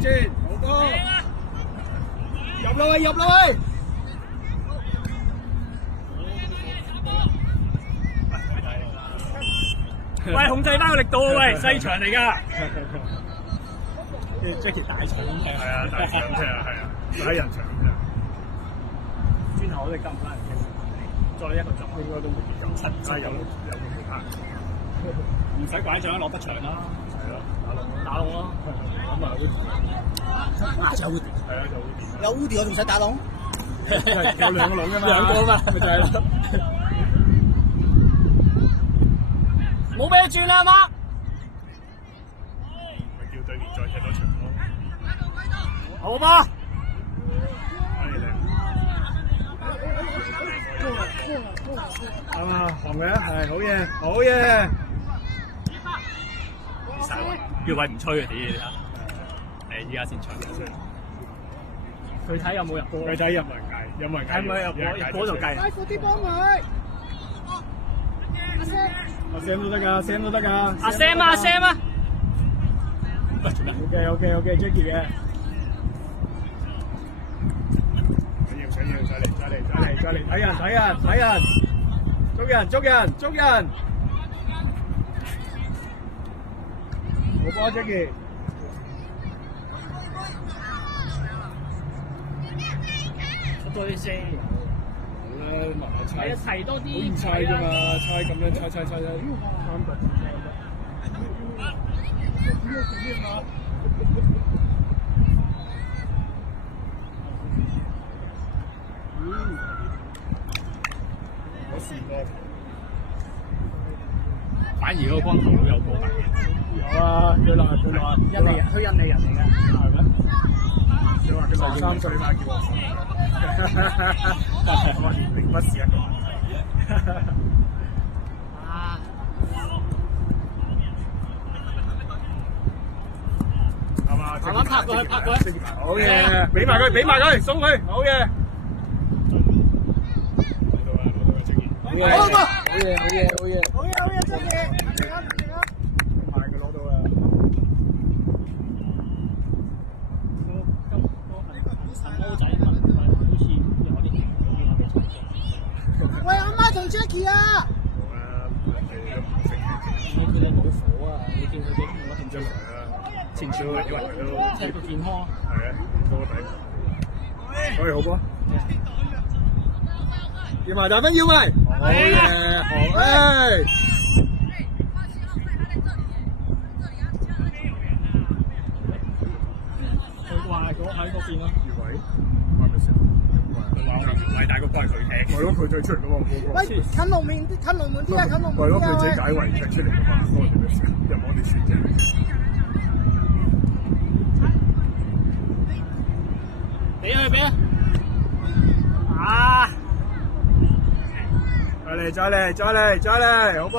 轉，好波，入啦喂，入啦喂！喂，控制翻個力度啊！喂，細場嚟㗎。Jackie 大場嘅，係啊，大場嘅係啊，睇人場嘅。之後我哋撳翻人嘅，再一個集應該都會有七加有其他，唔使拐杖落得場啦，係咯，打龍咯，咁啊就會係啊就會掂，有 Woody 我仲使打龍，有兩個龍㗎嘛，兩個啊嘛，咪就係咯。冇俾佢轉啦，阿媽。咪叫對面再踢多場咯。好吧。啊，紅嘅係好嘢，好嘢。越位唔吹啊！啲嘢你睇，依家先吹。佢睇有冇入波？佢睇有冇人計，有冇人計？係咪入波？入波就計。快啲幫佢！阿 Sam 都得㗎 ，Sam 都得㗎。阿 Sam 啊，阿 Sam 啊。OK，Jackie 嘅。想要，再嚟，睇人，捉人。好波 Jackie。出多啲聲。好啦，慢慢猜。係啊，齊多啲。好易猜啫嘛，猜咁樣猜。我試過。反而嗰個光頭佬有波大嘅。有啊，佢爛。印尼人，佢印尼人嚟㗎。係咩？你話佢13歲嘛，叫我。我年齡不是一個問題。啊！係嘛？慢慢拍過去。好嘢！俾埋佢，送佢，好嘢！好嘢，Jackie！快佢攞到啦！喂，阿媽同 Jackie 啊！佢哋冇火啊！你叫佢俾我停咗來啦，前朝因為佢都踢到健康。係啊，波底，可以好波。要埋大分，要埋，好嘢，好誒！佢話咗喺嗰邊咯。越位，關咩事？佢話我越位，但係個波係佢踢。係咯，佢最出嚟噶嘛，喂，近龍門啲啊，近龍門係咯，佢自己解圍踢出嚟噶嘛，關我哋咩事？又冇啲傳啫。俾啊！啊！再嚟，好波！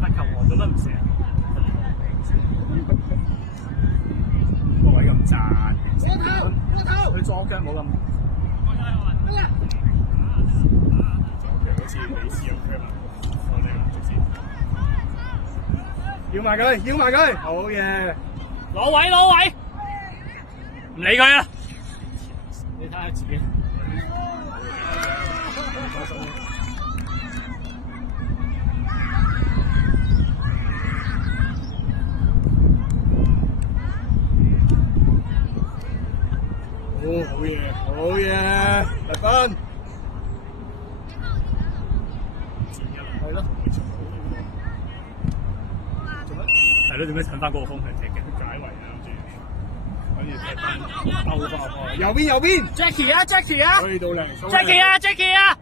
發球王做乜唔射？個位咁窄，佢裝腳冇咁。好似美斯咁樣啦，我哋咁直接。要埋佢，好嘢！攞位，唔理佢啊！你睇下自己。好嘢，得分。係咯。做乜？係咯，點解趁翻嗰個風向踢嘅？解圍啊，好似踢翻兜翻開。右邊 Jackie 啊！去到啦 Jackie 啊！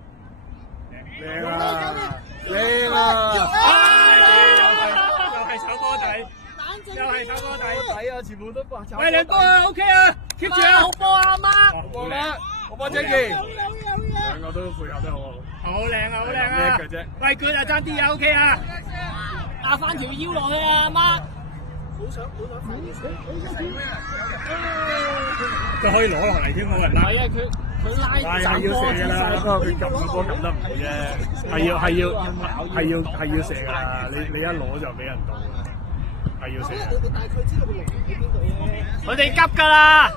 靚啊！又係手波仔，睇啊，全部都白炒。喂，兩哥啊 ，OK 啊 ，keep 住啊，好波啊，阿媽。好波 Jackie，兩個都配合得好好。好靚啊！叻嘅啫。喂，佢就爭啲啊 ，OK 啊！壓翻條腰落去啊，阿媽。佢可以攞落嚟添，冇人拉。係啊，佢拉係要射㗎啦，不過佢撳個波撳得唔好啫。係要射㗎啦，你一攞就俾人到㗎，係係要死啊！你大概知道佢嚟喺邊度嘅。佢哋急㗎啦！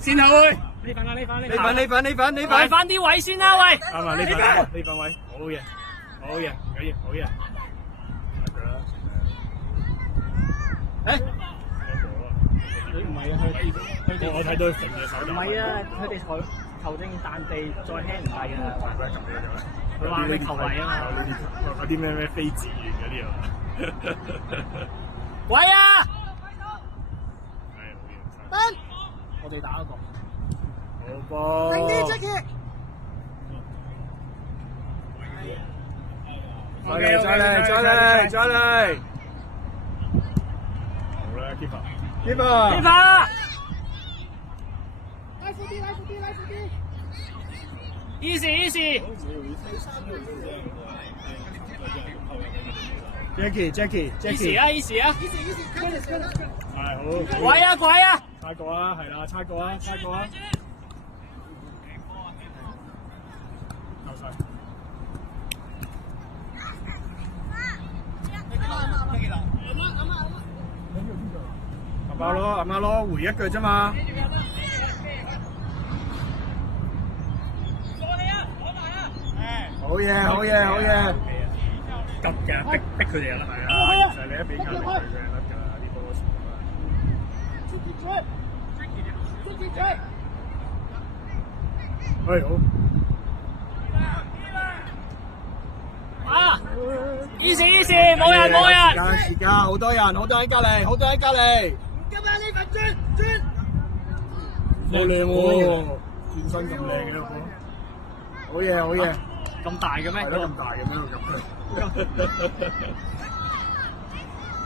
先後去，呢份啦，呢份，排翻啲位先啦，喂！啱啊！呢份位，好嘢，好嘢，好嘢。誒，你唔係啊？佢哋我睇到佢揈嘅手。唔係啊，佢哋球證彈地再輕唔計㗎。佢話佢球位啊嘛。嗰啲咩非自願嗰啲啊。喂啊！Ben，我哋打一個。好波。定啲 Jackie。再嚟！好啦 ，keeper。拉闊啲。Easy。Jackie。Easy 啊！係好。鬼啊！猜過啊，係啦，猜過啊。夠晒。阿媽咯，回一句啫嘛。好嘢。急嘅，逼佢哋啦。係啊，其實你一俾球佢嘅甩㗎啦，啲波。喂，好。啊 ！Easy， 冇人。時間，好多人隔離。唔急啦，呢份轉。好靚喎，轉身咁靚嘅一個。好嘢。咁大嘅咩？係咯，咁大嘅咩？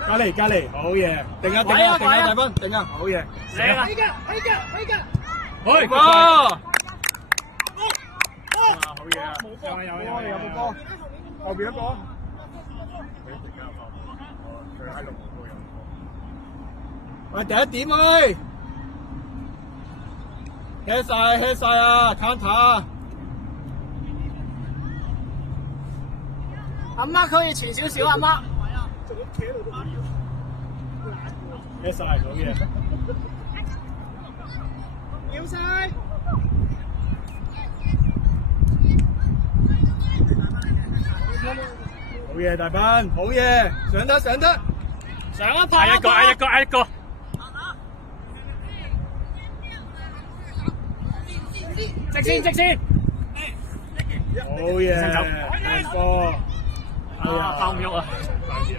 隔離，好嘢，定啊，大分，定啊，好嘢，靚啊！起㗎。去波！好嘢啊！有冇波？後邊一個。佢喺龍門嗰度有波。喂，第一點喂 ，hit 晒啊 ，counter。阿媽可以前少少，阿媽。hit 晒，好嘢。秒晒。好嘢，大班，好嘢，上得，上一排一個。直線。好嘢，靚波，拋唔喐啊！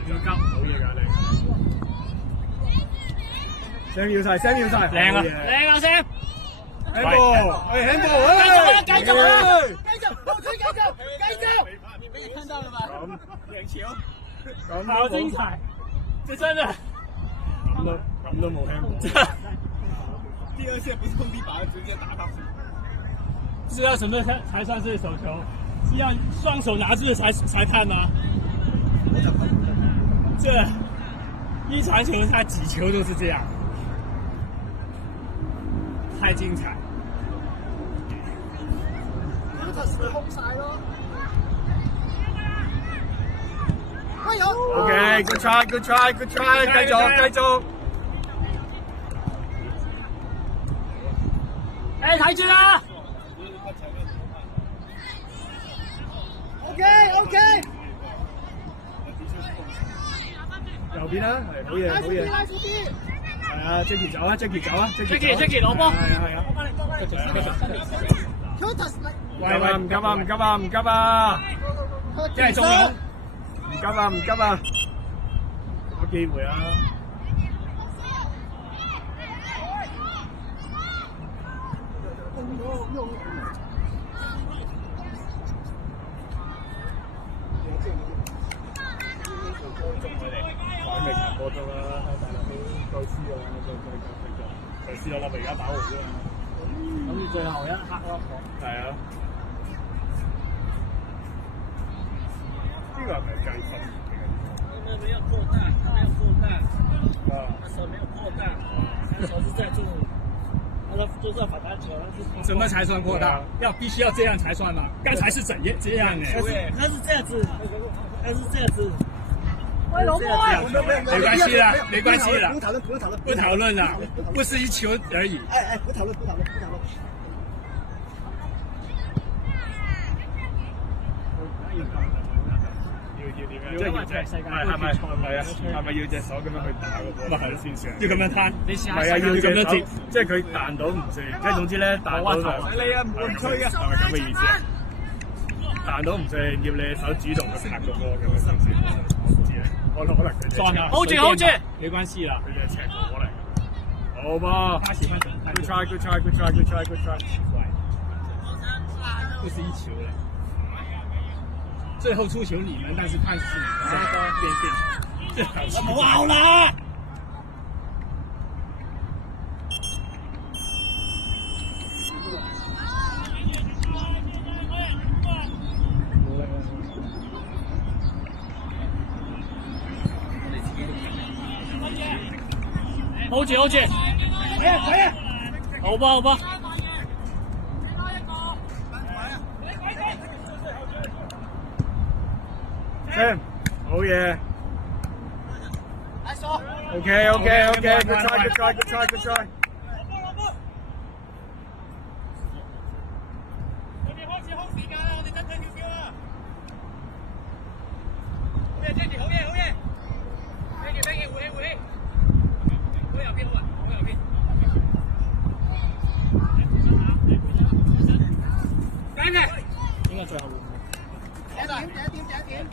要急，好嘢㗎你。Sam 要晒，靚啊 Sam！ handball，繼續啦！俾你看到了吧？贏球，好精彩！這真的咁都冇 handball。第二線不是碰地板，直接打他。知道什麼才算是手球？是要雙手拿住才看嗎？這一傳球，他幾球都是這樣，太精彩。空晒咯。喂有。OK，good try，繼續。誒睇住啦！ OK。右邊啦，係好嘢。拉闊啲。係啊 ，Jackie 走啊 ，Jackie 攞波。係啊。喂，唔急啊！即係中咗。唔急啊！有機會啊！未行過咗啦，大陸都夠輸㗎啦，就輸咗啦，咪而家打和啫嘛。諗住最後一刻咯。係啊。呢個係咪計分？沒有擴大。那時候沒有擴大，那時候是在做。他就是要把他球，什么才算扩大？必须要这样才算吗？刚才是这样哎。他是这样子，他是这样子。喂，老波啊！没关系啦，没关系啦，不討論，不討論，不討論啦，不是一球而已。哎，不討論，不討論，不討論。即係要隻係咪啊？係咪要隻手咁樣去打個波？咪係咯先算。要咁樣攤，你試下。係啊，要咁樣接，即係佢彈到唔算，即係總之咧彈到就你啊，唔好吹啊！係咪咁嘅意思啊？彈到唔算，要你手主動去拍個波咁樣先算。我唔知咧，可能佢撞啊！hold 住 hold 住，沒關係啦，佢隻赤果嚟。好吧他喜歡怎麼看 ，good try，good try，good try，good try，good try。不是一球嘞。最後出球你們，但是看是變性，冇拗啦！hold 住 hold 住，好吧好吧。好嘢。OK，good try，good try，good try。應該最後第一點。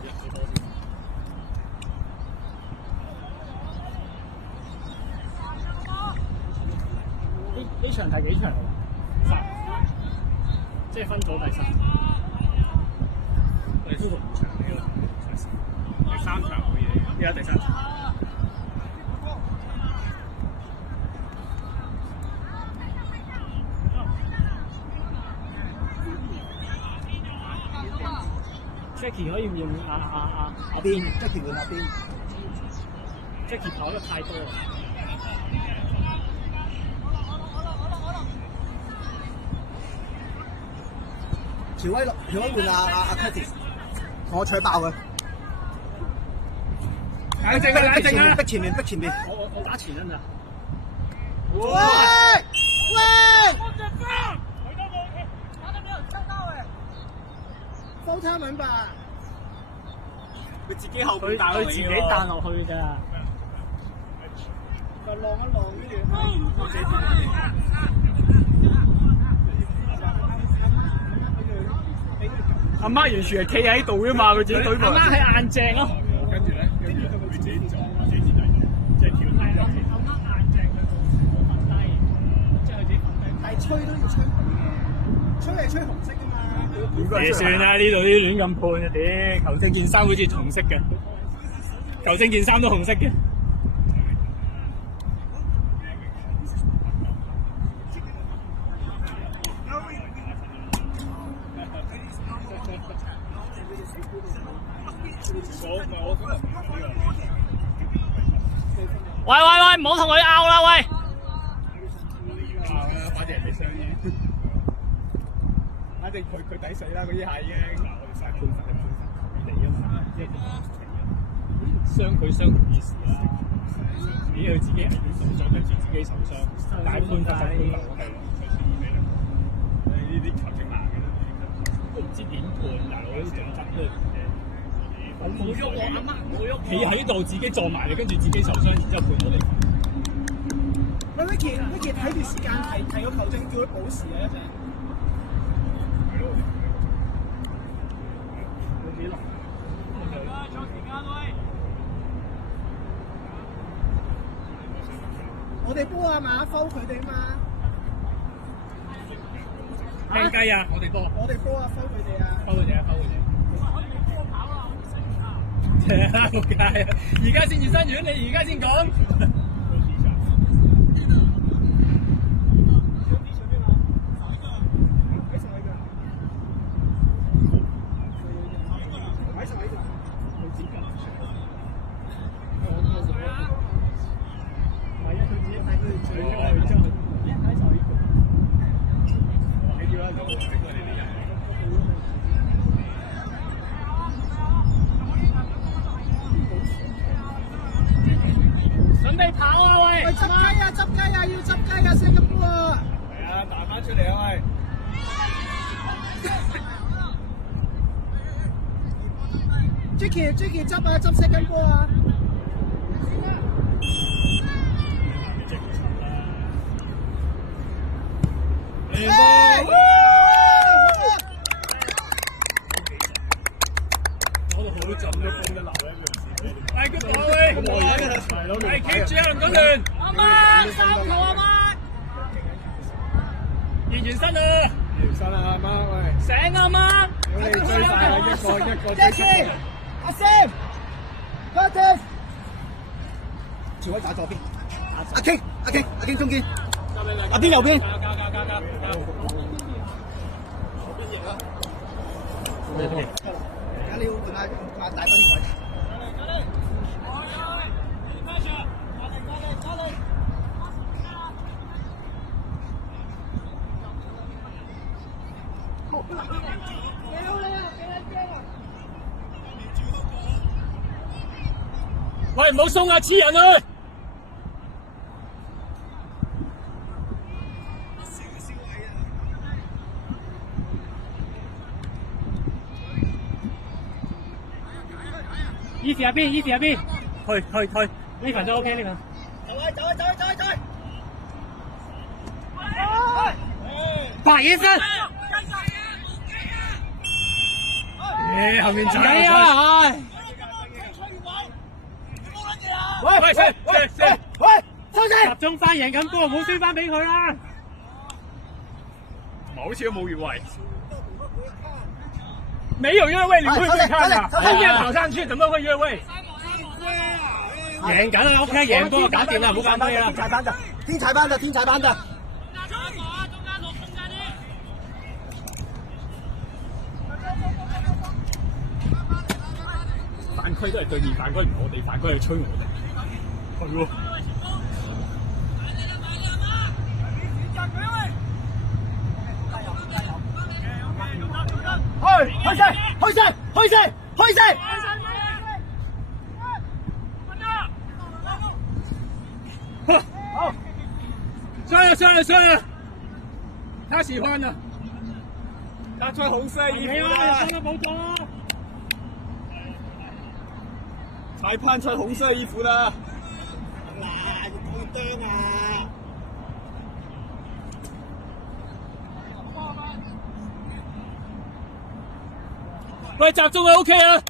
呢場係幾場啊？3，即係分組第3。我哋都同5場嚟咯，第3場好嘢，而家第3場。Jackie 可以唔用阿邊 Jackie 換阿邊 ？Jackie 跑得太多啦。喬威換阿 Curtis， 我取爆佢。冷靜啊！冷靜啊！逼前面，逼前面。我打前啦。喂！收他們吧。佢自己後佢自己彈落去㗎。就浪一浪跟住。阿媽完全係企喺度㗎嘛，佢自己隊埋。阿媽係硬淨咯。跟住佢自己撞，自己自己即係跳低。阿媽硬淨佢做瞓低，即係佢自己瞓低。但係吹都要吹紅嘅，吹係吹紅色㗎嘛。你算啦，呢度啲亂咁判啊！屌，球證件衫好似紅色嘅，球證件衫都紅色嘅。喂，唔好同佢拗啦，喂！反正人哋傷啫，反正佢抵死啦，嗰啲係已經。我哋晒判罰係判罰佢哋啊嘛，即係傷佢傷唔意思啦。只要自己危險受傷，跟住自己受傷，但係判罰就判罰我哋咯。呢啲球證難嘅，都唔知點判，大佬啲準則都我冇喐我，阿媽冇喐。企喺度自己撞埋你，跟住自己受傷，然之後判我哋。喂 Vicky 睇住時間提個球證叫佢補時啊一陣。有幾耐？搶時間喂！我哋波啊嘛，foul佢哋啊嘛。靚雞啊！我哋波啊，foul佢哋啊。foul佢哋啊！foul佢哋。仆街啊！而家先熱身完，你而家先講。Jackie 執啊，執second波啊！我哋好浸都風得流咧，係個保衛，係 keep 住啊林錦聯，阿媽3球阿媽，完身啦，完身啦阿媽喂，醒阿媽，我哋追晒啦一個 Jackie 阿 Sam，Curtis， 朝威打左邊，阿 King 中間，阿邊右邊。而家你要同阿大分位。喂唔好鬆啊，黐人啊！依時入邊，退，呢份都 OK 呢份。走！白醫生，後面走啊！喂，收聲！集中翻贏緊波，唔好輸翻俾佢啦。好似都冇越位。沒有越位，你會不會看啊？後面跑上去，怎麼會越位？贏緊啦 ，OK， 贏波搞掂啦，唔好犯規啦。天才班的。犯規都係對面犯規，唔係我哋犯規去吹我哋。係喎。開勢！好，算了，他喜歡的。他穿紅色衣服啦。裁判穿紅色衣服的。喂，集中啊 ，OK 啊。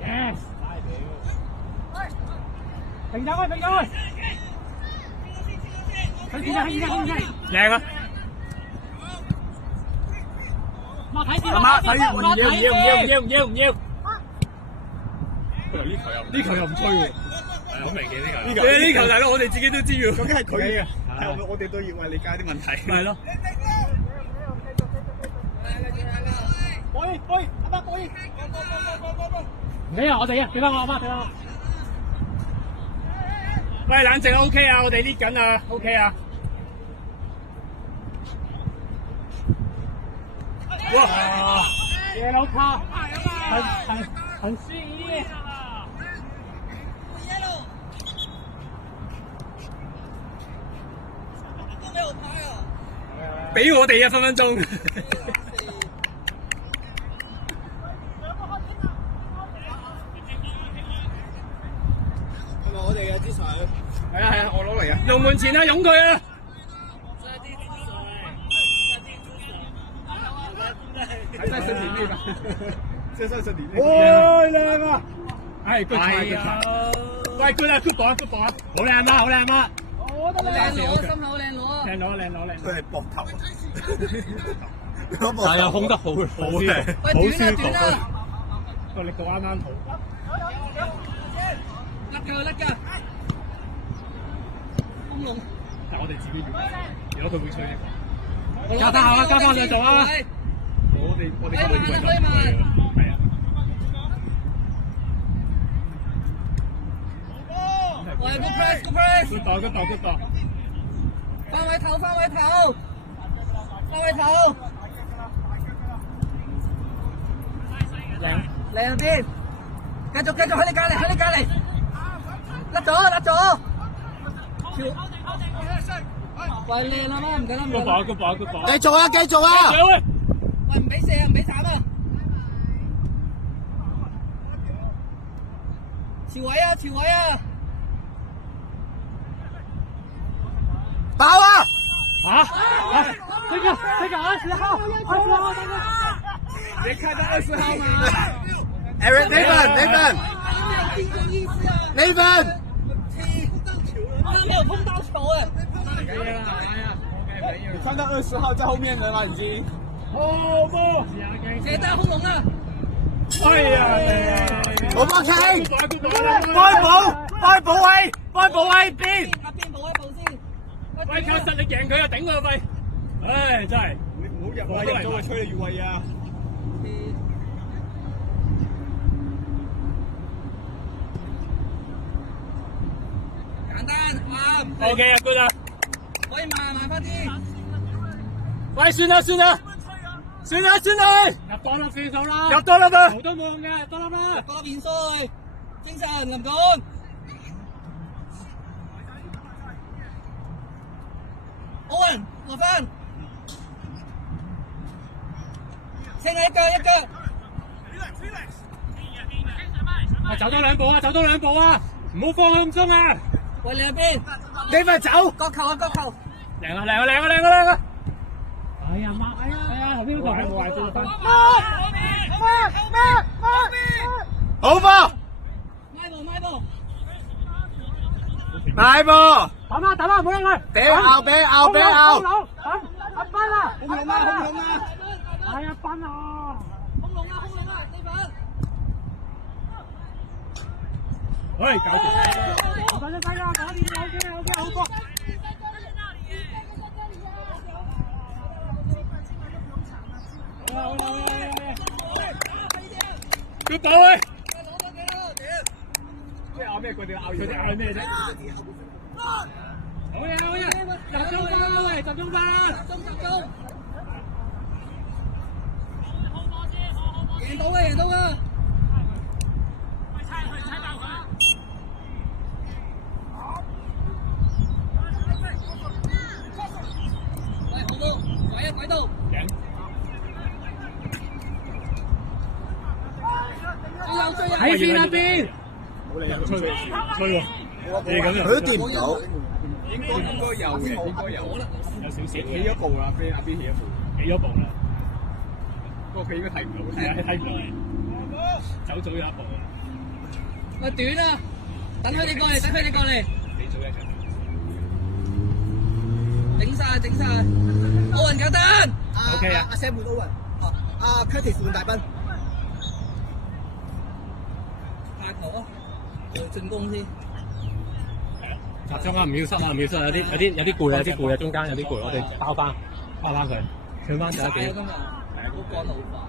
Yes。停走佢。靚啊！阿媽睇唔要。呢球又唔吹喎，好明顯呢球大佬我哋自己都知喎。究竟係佢嘅，係我哋都以為理解啲問題。係咯。可以，阿媽可以。你啊，我哋啊，俾翻我阿媽，俾翻我。喂，冷靜 OK 啊，我哋呢緊啊 ，OK 啊。哇！耶魯卡，很適宜。俾我哋啊，分鐘。係咪我哋嘅支水？係啊，我攞嚟啊！龍門前啊，擁佢啊！還在身體內吧？在身體內。哇，靚啊！係，good try，喂，good 啊 ，good 榜，好靚啊，好靚啊！我覺得靚攞，心口靚攞。靚。佢係膊頭。但係控得好嘅，好舒服。個力度啱啱好。甩㗎。空龍。但我哋自己要，如果佢會吹呢個。交翻下，交翻兩做啊！我哋根本唔係咁嘅，係啊。我係 good press。good 度。翻位頭。靚啲。繼續喺你隔離，甩咗。喂，靚啦嘛，唔緊啦。個寶。繼續啊！喂，唔俾射啊，唔俾斬啊！調位啊！爆啊！這個20號，你看到20號嗎 ？Nathan，他沒有碰到球啊！你看到20號在後面了嗎？已經。哦不，射得空籠啊！哎呀，好波傾，開補位邊，阿邊補一補先。喂，靠實你贏佢啊，頂佢個肺！唉，真係你唔好入位，入咗會吹你越位啊！簡單啱。 OK 啊，good 啊！可以慢翻啲。喂，算啦，入多啦，算數啦，球都冇用嘅，多粒啦。個面衰，精神林冠。奧運落分，清一腳。走多兩步啊！唔好放咁鬆啊！喂，你喺邊？你咪走！角球啊！靚啊！哎呀媽！頭先嗰球冇壞咗分。好波！買波！大波！打啦，唔好理佢。俾拗！分啦！空籠啊！係啊，分啊！空籠啊！呢份。喂，搞掂！搞掂 ，OK，好波。好，佢打喂！即係拗咩？佢哋拗咩啫？好嘢！集中翻！贏到啊！喂，好多，鬼到！喺線那邊，冇理由吹喎，你咁樣佢都掂唔到。應該有嘅，有少少起咗步啦，阿邊起咗步啦，不過佢應該睇唔到，睇唔到，走咗一步。喂，短啊！等佢哋過嚟。你早一頂晒！奧運簡單。OK 啊阿 Sam 換奧運，阿 Curtis 換大斌。派球啊！進攻先。集中啊！唔要失，有啲攰啊！中間有啲攰，我哋包翻佢，搶翻第一幾。都幹得好快。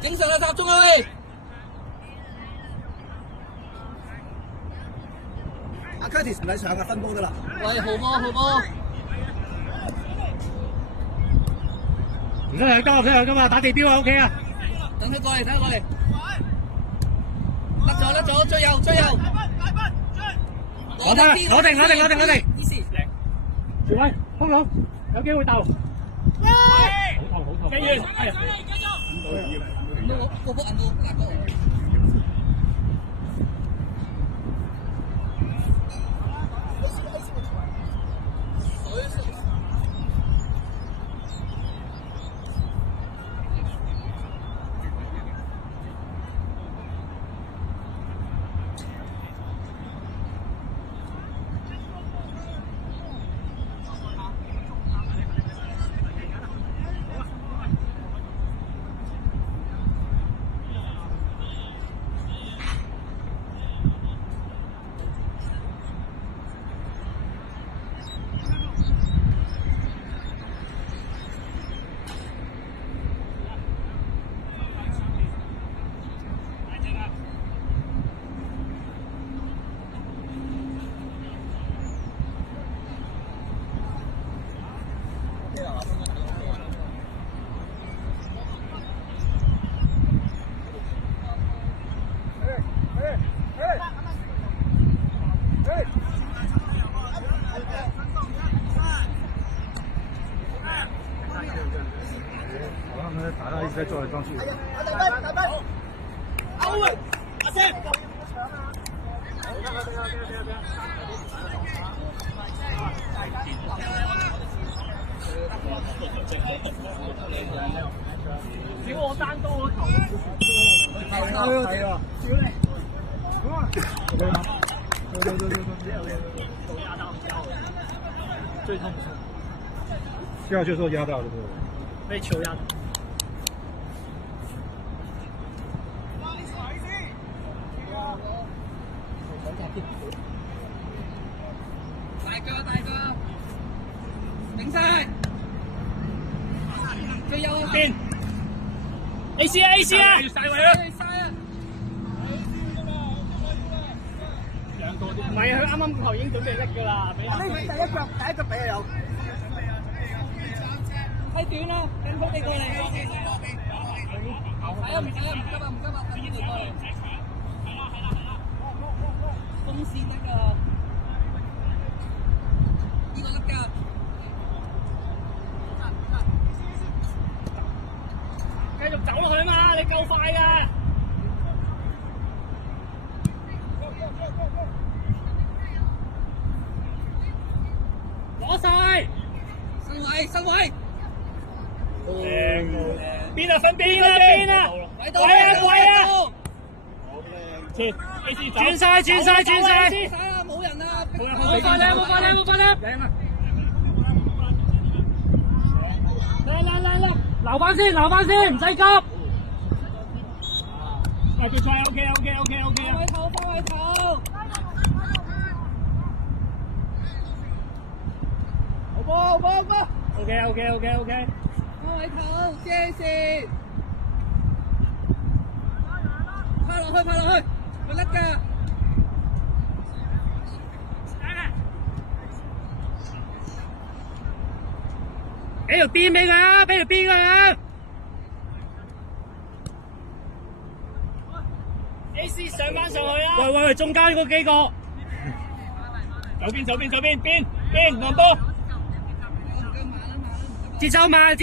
正常啊，集中啊你！阿 Curtis 唔使上嘅，分波得啦。喂，好波！唔使兩金啊！打地標啊 ！OK 啊！等佢過嚟。甩咗，追右！攞定！小威，空籠，有機會鬥。好痛！機緣，個波引到大波。我他们打他一直在撞来撞去。歐榮，阿聲。屌我單刀嗰頭，係啊！屌你！最痛掉就说压到了，对不对？被球压到。大個，頂晒，最右邊 AC 啊 AC 啊，要晒位啦！兩個啲，唔係啊，佢啱啱頭已經準備一㗎啦，俾呢第一腳俾啊有。太短啦，等佢哋過嚟。係啊，唔急啊，等佢哋過嚟。風扇得㗎。呢個甩㗎。繼續走落去啊嘛，你夠快㗎。攞晒！收位！邊啊？分邊啊？位啊！切 ，AC 走，轉晒！冇人啊！冇快靚！靚啊！嚟，留翻先，唔使急。決賽 OK。放位頭。好波。OK。放位頭，遮線。拍落去，佢甩㗎。俾條邊俾佢啊！AC 上翻上去啊！喂，中間嗰幾個，走邊，兩波，節奏慢，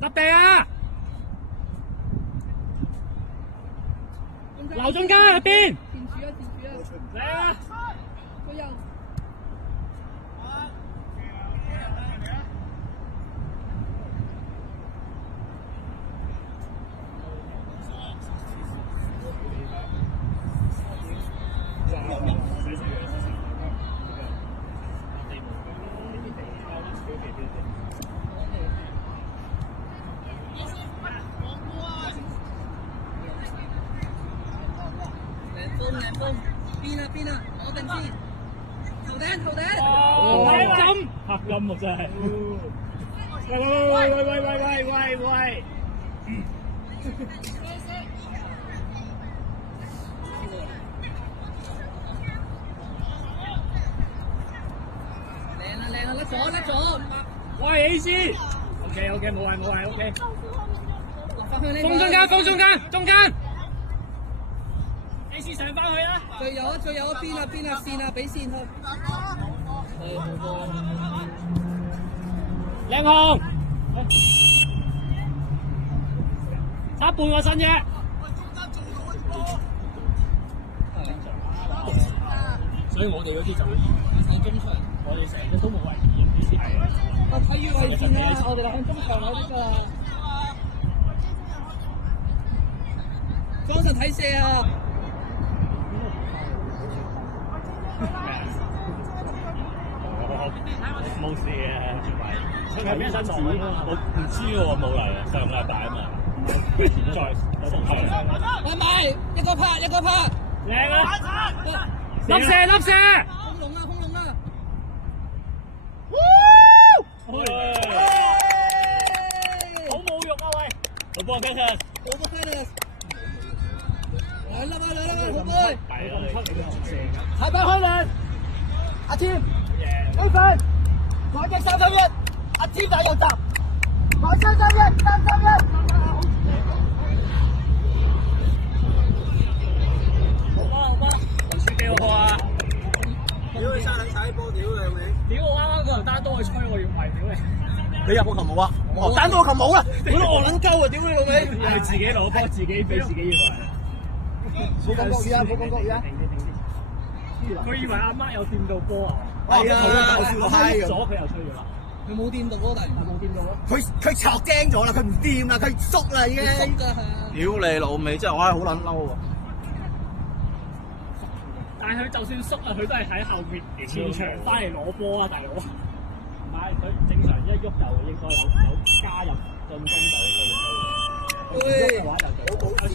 立地啊！留中間入邊，嚟啊！佢又。邊啊！我定先，頭頂。黑金啊真係！喂！靚啊！甩咗！喂 AC，OK， 冇壞 OK。落翻去呢個。封中間。AC 上翻去啦！最右邊啊線啊，俾線佢。靚紅，差半個身啫。所以我哋嗰啲就會睇中場，我哋成日都冇為意，意思係。我睇越位線啊！我哋向中場嗰啲㗎啦。莊臣睇射啊！冇事嘅，佢係咩身撞？我唔知喎，冇嚟上禮拜啊嘛。慢慢，一個拍，靚啊！粒射！空籠啦！好侮辱啊喂！好波跟上，兩粒，好杯！睇翻開兩，阿添，呢份我嘅3-3-1，阿添打右閘，我3-3-1，好波，好輸幾好波啊！屌你生踩波，屌你尾！屌我啱啱個人單刀去吹，我要係屌你！你入個球冇啊？我單刀個球冇啊！屌你戇撚鳩啊！屌你老味！係自己攞波，自己俾自己要係。冇講國語啊！冇講國語啊！佢以為阿媽有掂到波啊！係啊！咗佢又吹咗啦。佢冇掂到咯，但係冇掂到咯。佢戳驚咗啦！佢唔掂啦！佢縮啦已經。屌你老味！真係我係好撚嬲啊！但係佢就算縮啊，佢都係喺後面前場翻嚟攞波啊，大佬。唔係佢正常一喐就應該有加入進攻隊嘅。喐嘅話就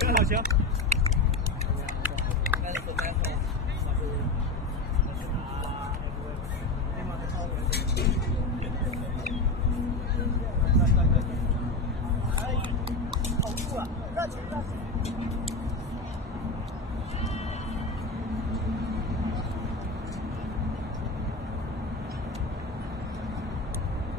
開始啦。好酷啊！热情热情。